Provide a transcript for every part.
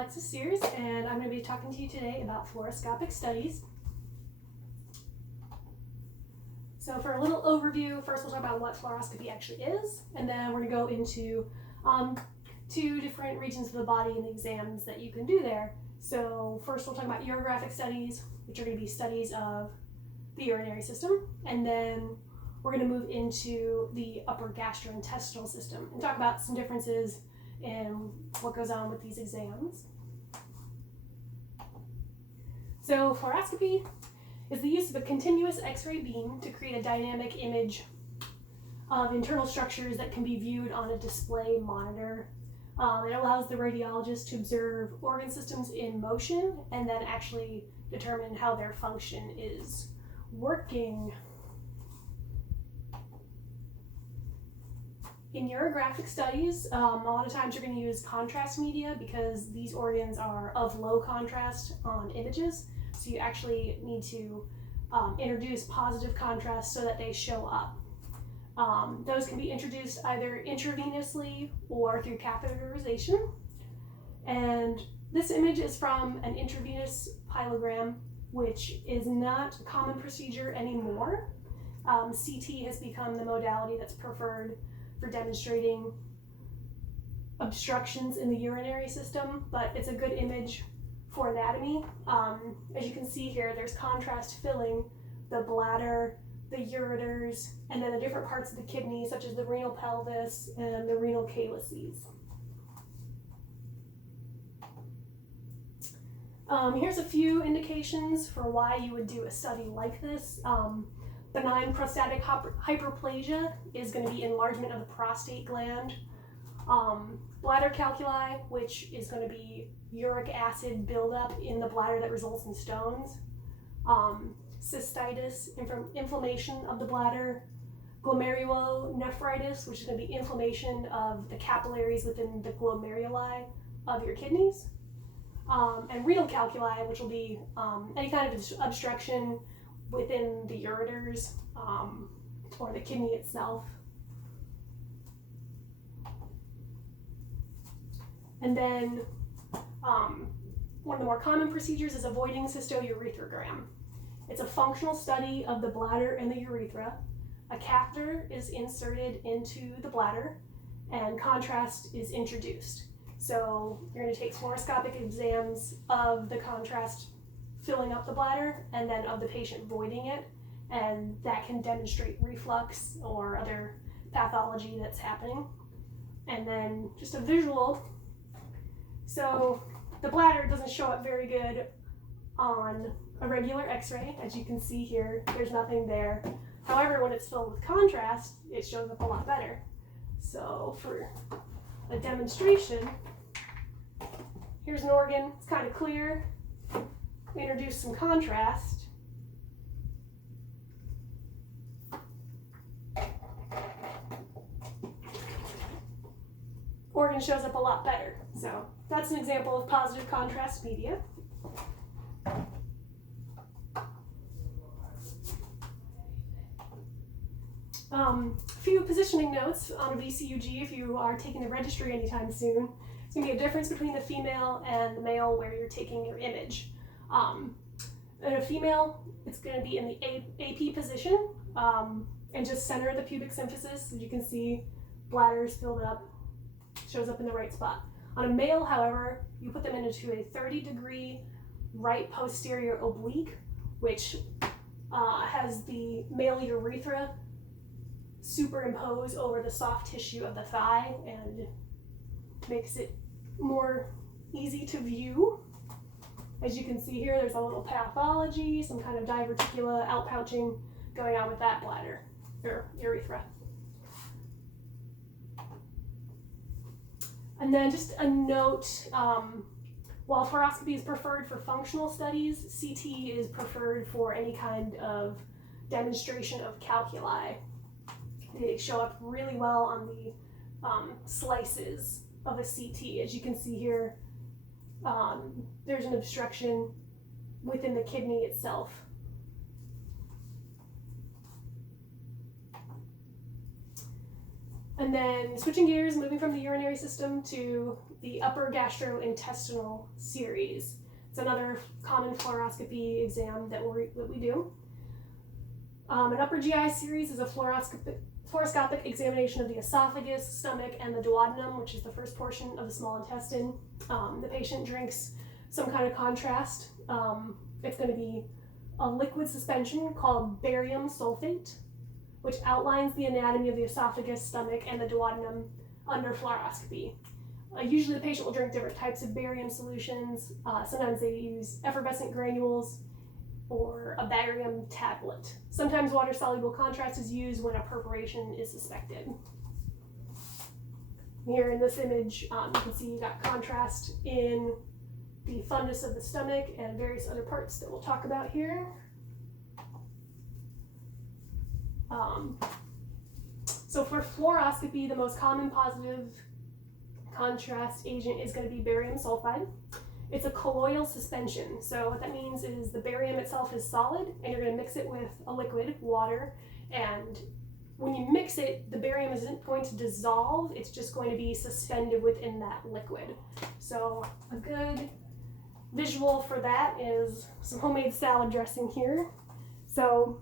Alexis Sears, and I'm going to be talking to you today about fluoroscopic studies. So for a little overview, first we'll talk about what fluoroscopy actually is, and then we're going to go into two different regions of the body and the exams that you can do there. So first we'll talk about urographic studies, which are going to be studies of the urinary system, and then we're going to move into the upper gastrointestinal system and talk about some differences in what goes on with these exams. So fluoroscopy is the use of a continuous X-ray beam to create a dynamic image of internal structures that can be viewed on a display monitor. It allows the radiologist to observe organ systems in motion and then actually determine how their function is working. In urographic studies, a lot of times you're going to use contrast media because these organs are of low contrast on images. So you actually need to introduce positive contrast so that they show up. Those can be introduced either intravenously or through catheterization. And this image is from an intravenous pyelogram, which is not a common procedure anymore. CT has become the modality that's preferred for demonstrating obstructions in the urinary system, but it's a good image for anatomy. As you can see here, there's contrast filling the bladder, the ureters, and then the different parts of the kidney, such as the renal pelvis and the renal calyces. Here's a few indications for why you would do a study like this. Benign prostatic hyperplasia is going to be enlargement of the prostate gland. Bladder calculi, which is going to be uric acid buildup in the bladder that results in stones. Cystitis, inflammation of the bladder. Glomerulonephritis, which is going to be inflammation of the capillaries within the glomeruli of your kidneys. And renal calculi, which will be any kind of obstruction within the ureters or the kidney itself. And then one of the more common procedures is avoiding cystourethrogram. It's a functional study of the bladder and the urethra. A catheter is inserted into the bladder and contrast is introduced. So you're going to take fluoroscopic exams of the contrast filling up the bladder and then of the patient voiding it, and that can demonstrate reflux or other pathology that's happening. And then just a visual. So the bladder doesn't show up very good on a regular x-ray. As you can see here, there's nothing there. However, when it's filled with contrast, it shows up a lot better. So for a demonstration, here's an organ, it's kind of clear. We introduce some contrast. Organ shows up a lot better. So that's an example of positive contrast media. A few positioning notes on a VCUG if you are taking the registry anytime soon. It's going to be a difference between the female and the male where you're taking your image. In a female, it's going to be in the AP position and just center of the pubic symphysis. As you can see, bladder is filled up, shows up in the right spot. On a male, however, you put them into a 30-degree right posterior oblique, which has the male urethra superimposed over the soft tissue of the thigh and makes it more easy to view. As you can see here, there's a little pathology, some kind of diverticula outpouching going on with that bladder or urethra. And then just a note, while fluoroscopy is preferred for functional studies, CT is preferred for any kind of demonstration of calculi. They show up really well on the slices of a CT. As you can see here, there's an obstruction within the kidney itself. And then switching gears, moving from the urinary system to the upper gastrointestinal series. It's another common fluoroscopy exam that we do. An upper GI series is a fluoroscopic examination of the esophagus, stomach, and the duodenum, which is the first portion of the small intestine. The patient drinks some kind of contrast. It's going to be a liquid suspension called barium sulfate, which outlines the anatomy of the esophagus, stomach, and the duodenum under fluoroscopy. Usually the patient will drink different types of barium solutions. Sometimes they use effervescent granules or a barium tablet. Sometimes water-soluble contrast is used when a perforation is suspected. Here in this image, you can see you got contrast in the fundus of the stomach and various other parts that we'll talk about here. So for fluoroscopy, the most common positive contrast agent is going to be barium sulfide. It's a colloidal suspension. So what that means is the barium itself is solid, and you're going to mix it with a liquid, water, and when you mix it, the barium isn't going to dissolve, it's just going to be suspended within that liquid. So a good visual for that is some homemade salad dressing here. So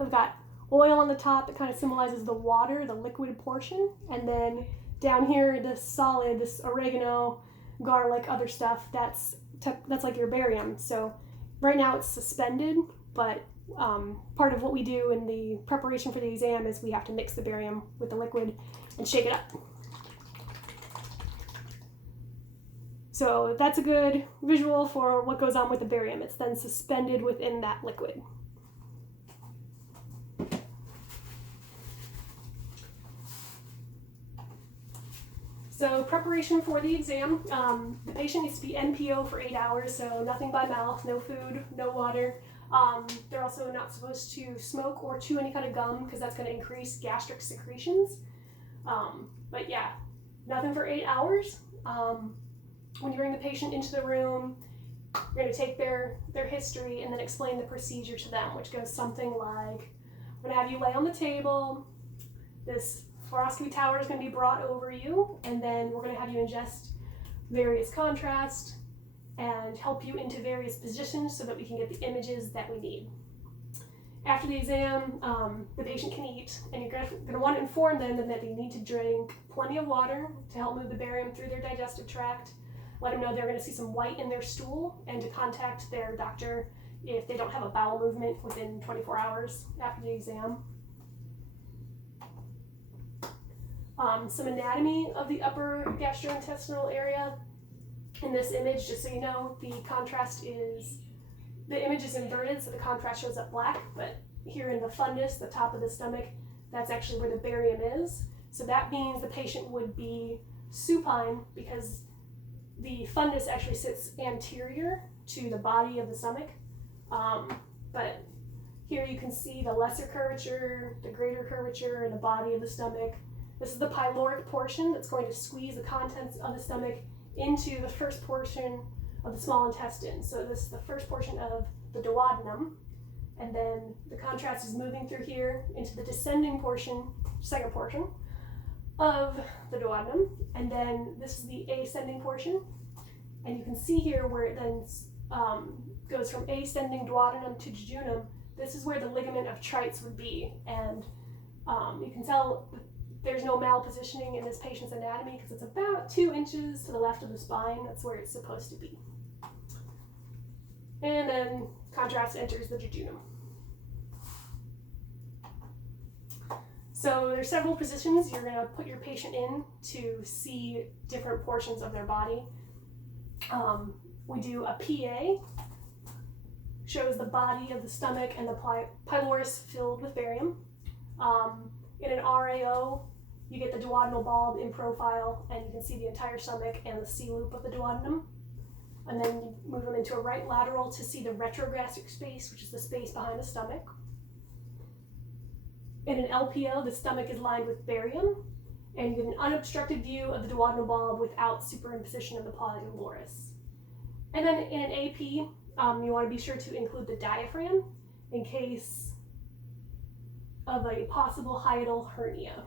I've got oil on the top that kind of symbolizes the water, the liquid portion, and then down here, this solid, this oregano, garlic, other stuff, that's like your barium. So right now it's suspended, but part of what we do in the preparation for the exam is we have to mix the barium with the liquid and shake it up. So that's a good visual for what goes on with the barium. It's then suspended within that liquid. So preparation for the exam, the patient needs to be NPO for 8 hours, so nothing by mouth, no food, no water. They're also not supposed to smoke or chew any kind of gum because that's going to increase gastric secretions. But yeah, nothing for 8 hours. When you bring the patient into the room, you're going to take their history and then explain the procedure to them, which goes something like, I'm going to have you lay on the table, this fluoroscopy tower is going to be brought over you, and then we're going to have you ingest various contrast and help you into various positions so that we can get the images that we need. After the exam, the patient can eat, and you're going to want to inform them that they need to drink plenty of water to help move the barium through their digestive tract. Let them know they're going to see some white in their stool, and to contact their doctor if they don't have a bowel movement within 24 hours after the exam. Some anatomy of the upper gastrointestinal area. In this image, just so you know, the image is inverted, so the contrast shows up black, but here in the fundus, the top of the stomach, that's actually where the barium is. So that means the patient would be supine because the fundus actually sits anterior to the body of the stomach. But here you can see the lesser curvature, the greater curvature in the body of the stomach. This is the pyloric portion that's going to squeeze the contents of the stomach into the first portion of the small intestine. So this is the first portion of the duodenum, and then the contrast is moving through here into the descending portion, second portion of the duodenum, and then this is the ascending portion, and you can see here where it then goes from ascending duodenum to jejunum. This is where the ligament of Treitz would be, and you can tell there's no malpositioning in this patient's anatomy because it's about 2 inches to the left of the spine. That's where it's supposed to be. And then contrast enters the jejunum. So there's several positions you're going to put your patient in to see different portions of their body. We do a PA, shows the body of the stomach and the pylorus filled with barium. In an RAO, you get the duodenal bulb in profile, and you can see the entire stomach and the C-loop of the duodenum. And then you move them into a right lateral to see the retrogastric space, which is the space behind the stomach. In an LPO, the stomach is lined with barium, and you get an unobstructed view of the duodenal bulb without superimposition of the pylorus. And then in an AP, you want to be sure to include the diaphragm in case of a possible hiatal hernia.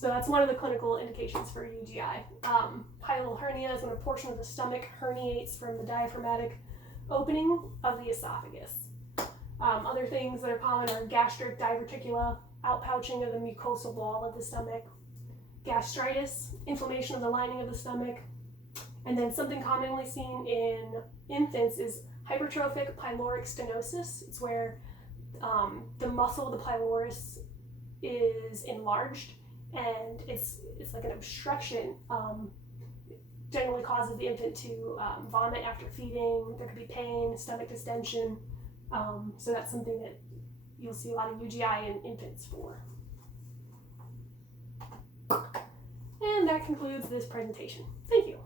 So that's one of the clinical indications for UGI. Hiatal hernia is when a portion of the stomach herniates from the diaphragmatic opening of the esophagus. Other things that are common are gastric diverticula, outpouching of the mucosal wall of the stomach, gastritis, inflammation of the lining of the stomach, and then something commonly seen in infants is hypertrophic pyloric stenosis. It's where the muscle of the pylorus is enlarged, and it's like an obstruction. Generally causes the infant to vomit after feeding. There could be pain, stomach distension. So that's something that you'll see a lot of UGI in infants for. And that concludes this presentation. Thank you.